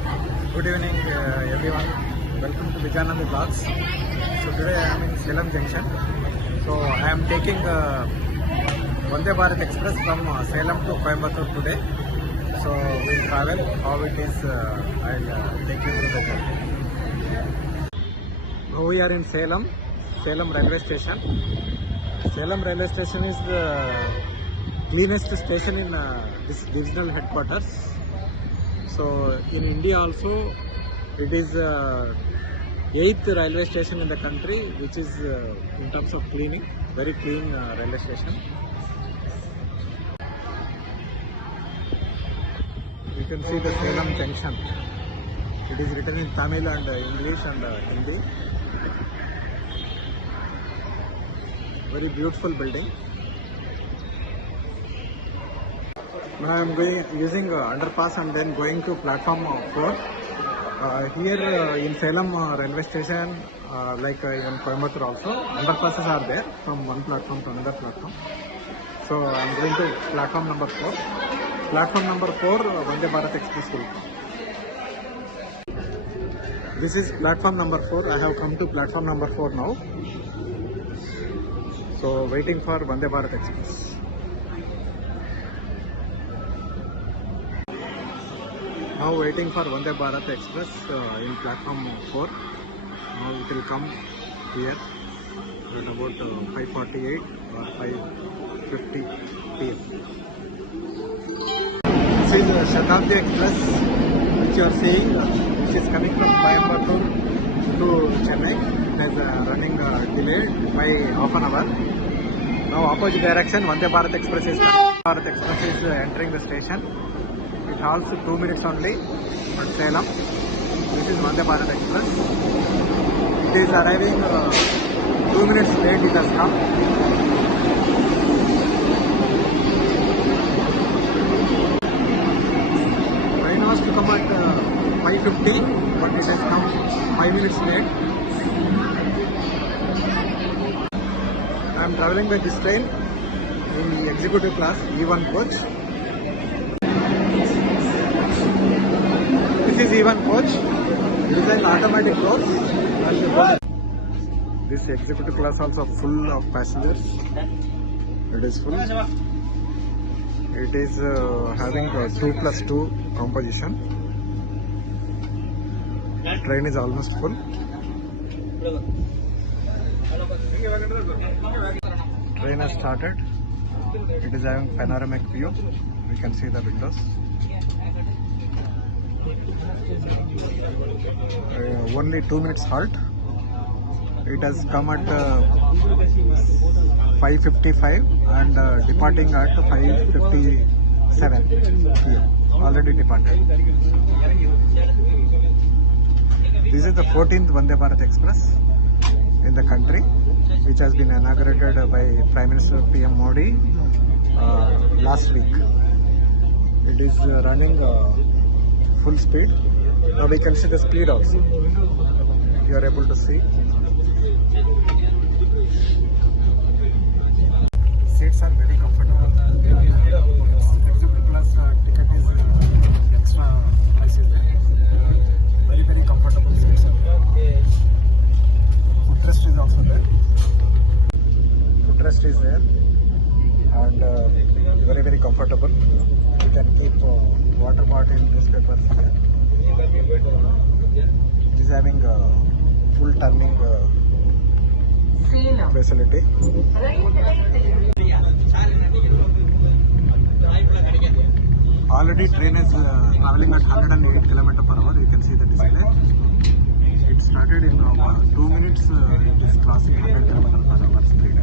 Good evening, everyone. Welcome to Vijayanand Vlogs. So today I am in Salem Junction. So I am taking Vande Bharat Express from Salem to Coimbatore today. So we'll travel. How it is, I'll take you through the journey. Now we are in Salem railway station. Salem railway station is the cleanest station in this divisional headquarters. So in India also, it is 8th railway station in the country, which is in terms of cleaning, very clean railway station. You can see the Salem Junction. It is written in Tamil and English and Hindi. Very beautiful building. Now I am using underpass and then going to platform 4. Here in Salem railway station, like in Coimbatore also, underpasses are there from one platform to another platform. So I am going to platform number 4. Platform number 4, Vande Bharat Express will come. This is platform number 4. I have come to platform number 4 now. So waiting for Vande Bharat Express. Now waiting for Vande Bharat Express in platform 4. Now it will come here at about 5:48 or 5:50 p.m. This is Shatabdi Express, which you are seeing, which is coming from Coimbatore to Chennai. It is running delayed by half an hour. Now opposite direction, Vande Bharat Express is coming. Bharat Express is entering the station. It halts 2 minutes only at Salem. This is Vande Bharat Express. It is arriving 2 minutes late. It has come. Train was to come at 5:50, but it has come 5 minutes late. I am travelling by this train in the executive class E1 coach. This is E1 coach. It is an automatic coach. This executive class also full of passengers. It is full. It is having a 2+2 composition. Train is almost full. Train has started. It is having panoramic view. We can see the windows. Only 2 minutes halt. It has come at 5:55 and departing at 5:57 p.m. Already departed. This is the 14th Vande Bharat Express in the country, which has been inaugurated by Prime Minister PM Modi last week. It is running full speed. Now we can see the speed also. You are able to see. Seats are very comfortable. Executive class ticket is extra price is there. Very, very comfortable seats. Footrest is also there. Footrest is there and very, very comfortable. You can keep water bottle, newspapers here. It is having full turning facility. Already train is traveling at 108 km/h. You can see the display. It started in 2 minutes. It is crossing 100 km/h speed.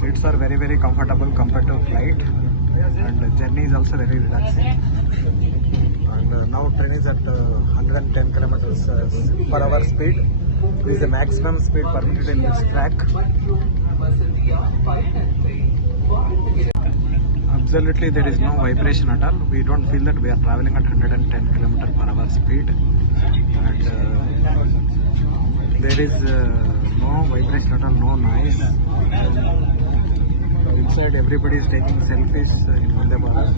Seats are very, very comfortable compared to flight, and the journey is also very relaxing. And now train is at 110 km/h speed. This is the maximum speed permitted in this track. Absolutely, there is no vibration at all. We don't feel that we are traveling at 110 km/h speed, and there is no vibration at all, no noise. outside everybody is taking selfies in Vande Bharat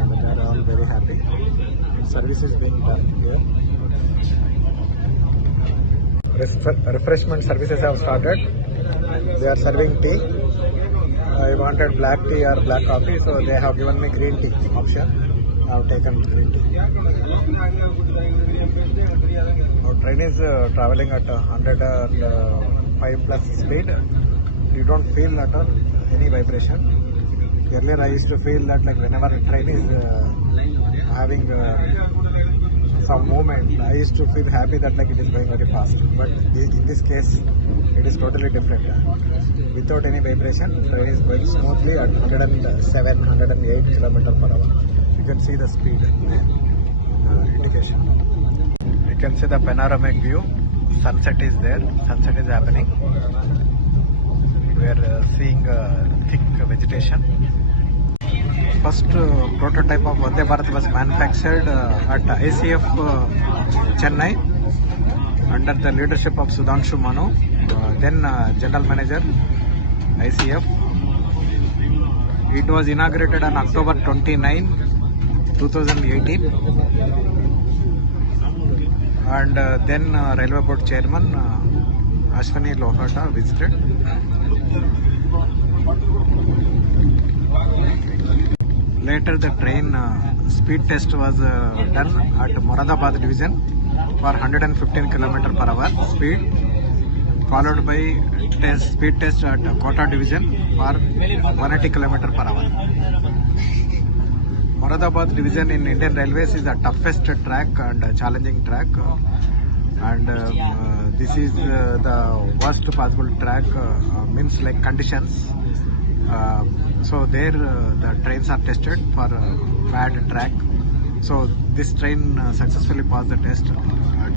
and they are all very happy. Service is being done here. Refreshment services have started. They are serving tea. I wanted black tea or black coffee, so they have given me green tea option. I have taken green tea. Our train is traveling at 105 plus speed. You don't feel at all any vibration. Earlier I used to feel that like whenever a train is having some movement, I used to feel happy that like it is going very fast. But in this case, it is totally different. Without any vibration, the train is going smoothly at 107, 108 km/h. You can see the speed indication. You can see the panoramic view. Sunset is there. Sunset is happening. We are seeing thick vegetation. First prototype of Vande Bharat was manufactured at ICF Chennai under the leadership of Sudhanshu Manu, then General Manager ICF. It was inaugurated on October 29, 2018, and then Railway Board Chairman Ashwani Lohata visited. Later the train speed test was done at Moradabad division for 115 km/h speed, followed by speed test at Kota division for 180 km/h. Moradabad division in Indian Railways is the toughest track and challenging track, and this is the worst possible track, means like conditions. So there the trains are tested for bad track. So this train successfully passed the test at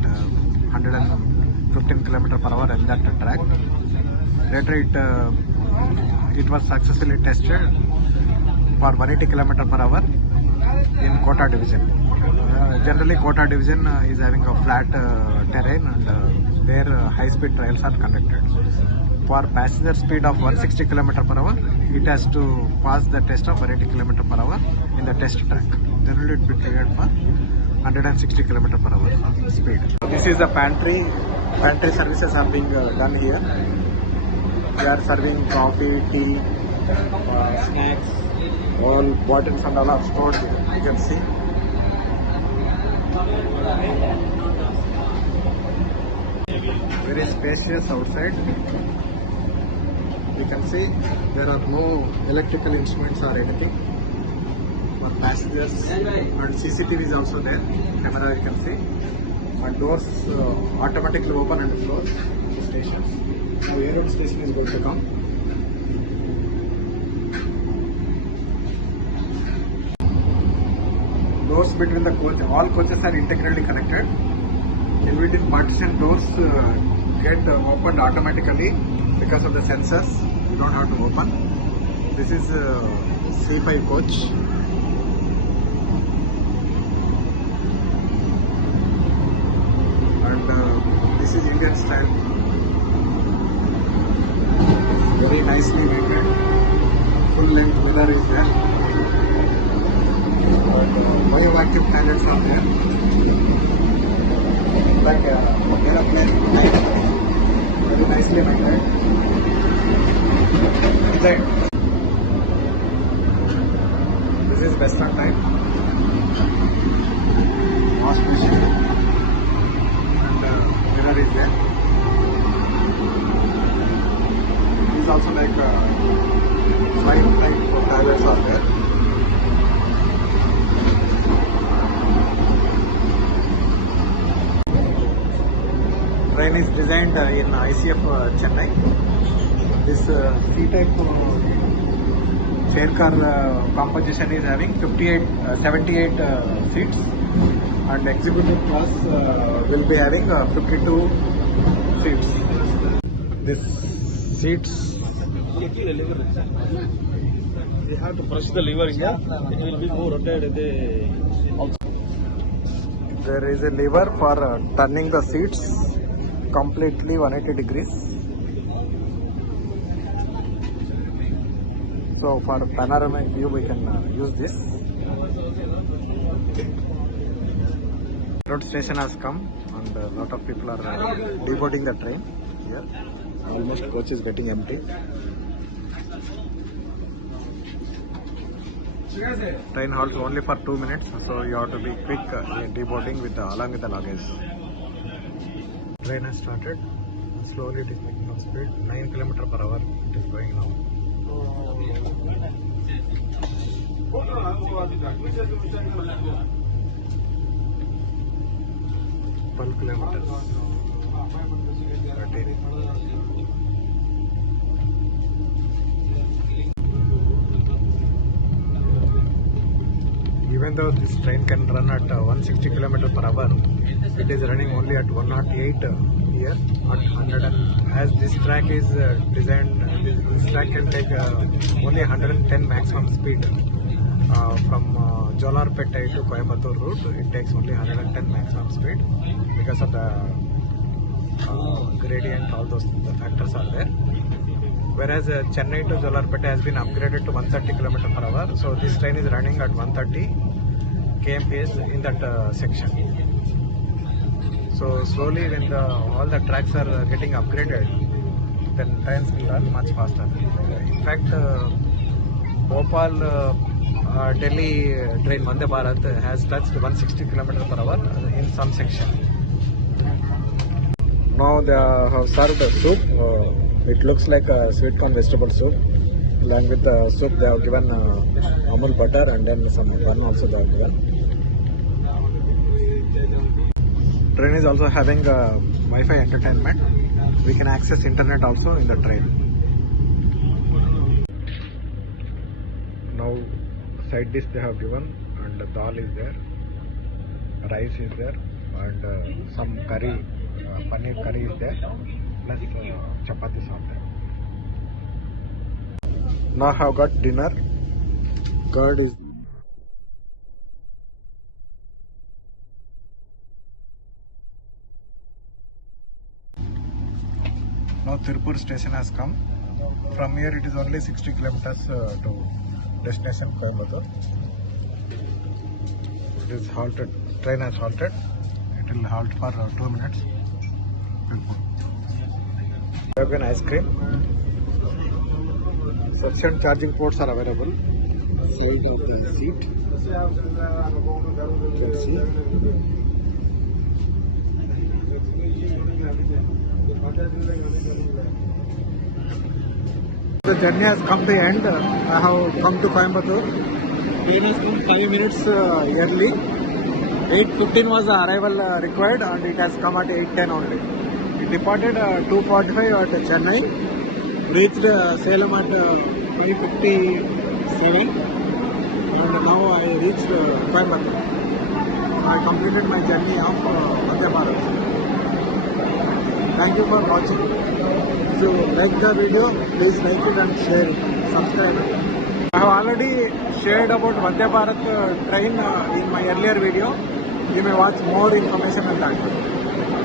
115 km/h in that track. Later it was successfully tested for 180 km/h in Kota division. Generally Kota division is having a flat terrain, and there high speed trials are conducted. For passenger speed of 160 km/h, it has to pass the test of 180 km/h in the test track. Then it will be cleared for 160 km/h speed. This is the pantry. Pantry services are being done here. They are serving coffee, tea, snacks. All bottles and all are stored here. You can see. Very spacious outside. You can see there are no electrical instruments or anything for passengers, and CCTV is also there. Camera you can see, and doors automatically open and close. Stations. Now Airone station is going to come. Doors between the coach, all coaches are integrally connected. In-between partition doors get opened automatically because of the sensors. You don't have to open. This is C5 coach. And this is Indian style. Very nicely made. Full length mirror is there. Bio vacuum toilets are there. Like aeroplane, very nicely made. Design. This is Western type. Wash machine and mirror is there. This is also like flying type toilets are there. Train is designed in ICF Chennai. This C-type chair car composition is having 78 seats, and executive class will be having 52 seats. This seats. You have to press the lever here. It will be more rotated. There is a lever for turning the seats completely 180 degrees. So for panoramic view we can use this. Road station has come and a lot of people are deboarding the train here. Almost coach is getting empty. Train halt only for 2 minutes, so you have to be quick deboarding with along with the luggage. Train has started. Slowly it is making up speed. 9 km/h it is going now. 12 kilometers. 13. Even though this train can run at 160 km/h, it is running only at 108 here at 100. As this track is designed, this track can take only 110 maximum speed. From Jolarpet to Coimbatore route, it takes only 110 maximum speed because of the gradient, all those the factors are there. Whereas Chennai to Jolarpet has been upgraded to 130 km/h, so this train is running at 130 kmph in that section. So slowly when all the tracks are getting upgraded, then trains will run much faster. In fact, Bhopal Delhi train Vande Bharat has touched 160 km/h in some section. Now they have served soup. It looks like a sweet corn vegetable soup. Along with the soup they have given Amul butter and then some bun also they have given. Train is also having Wi-Fi entertainment. We can access internet also in the train. Now side dish they have given, and dal is there, rice is there, and some curry, paneer curry is there, plus chapatis are there. Now I have got dinner. Curd is now Tirupur station has come. From here it is only 60 kilometers to destination Coimbatore. It is halted. Train has halted. It will halt for 2 minutes. We have an ice cream. Sufficient charging ports are available. Side of the seat. You can see. The journey has come to end. I have come to Coimbatore. Train has come 5 minutes early. 8:15 was the arrival required, and it has come at 8:10 only. It departed 2:45 at Chennai. Reached Salem at 5:57, and now I reached Coimbatore. I completed my journey of Vande Bharat. Thank you for watching. If you like the video, please like it and share it. Subscribe it. I have already shared about Vande Bharat train in my earlier video. You may watch more information on that.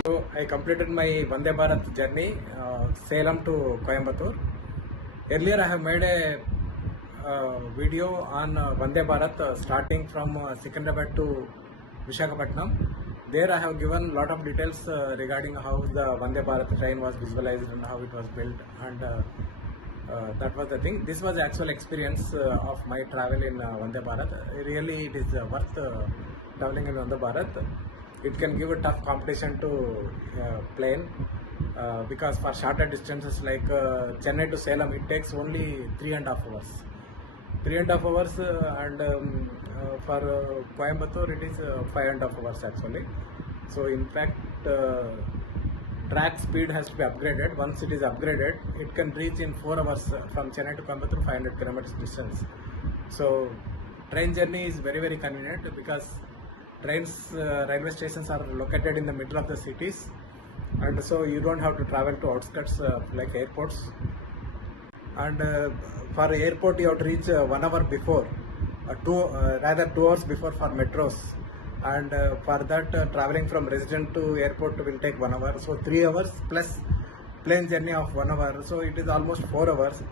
So I completed my Vande Bharat journey, Salem to Coimbatore. Earlier I have made a video on Vande Bharat starting from Secunderabad to Visakhapatnam. There I have given a lot of details regarding how the Vande Bharat train was visualized and how it was built, and that was the thing. This was the actual experience of my travel in Vande Bharat. Really it is worth traveling in Vande Bharat. It can give a tough competition to plane because for shorter distances like Chennai to Salem it takes only 3.5 hours. 3.5 hours and for Coimbatore it is 5.5 hours actually. So in fact track speed has to be upgraded. Once it is upgraded, it can reach in 4 hours from Chennai to Coimbatore 500 kilometers distance. So train journey is very very convenient because trains railway stations are located in the middle of the cities, and so you don't have to travel to outskirts like airports. And for airport you have to reach 1 hour before, 2 hours before for metros, and for that traveling from resident to airport will take 1 hour, so 3 hours plus plane journey of 1 hour, so it is almost 4 hours.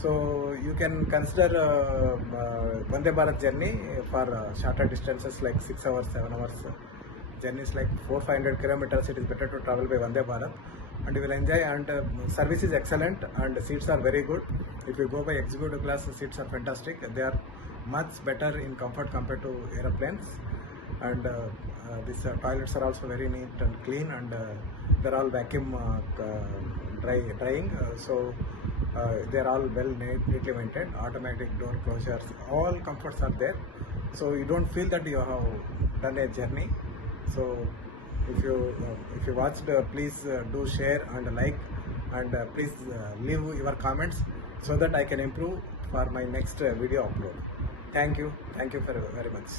So you can consider Vande Bharat journey for shorter distances like 6 hours, 7 hours. Journeys like 400-500 kilometers. It is better to travel by Vande Bharat, and you will enjoy. And service is excellent, and seats are very good. If you go by executive class, the seats are fantastic. They are much better in comfort compared to aeroplanes. And these toilets are also very neat and clean, and they're all vacuum drying. So they are all well neatly maintained. Automatic door closures, all comforts are there. So you don't feel that you have done a journey. So if you watched, please do share and like, and please leave your comments so that I can improve for my next video upload. Thank you very much.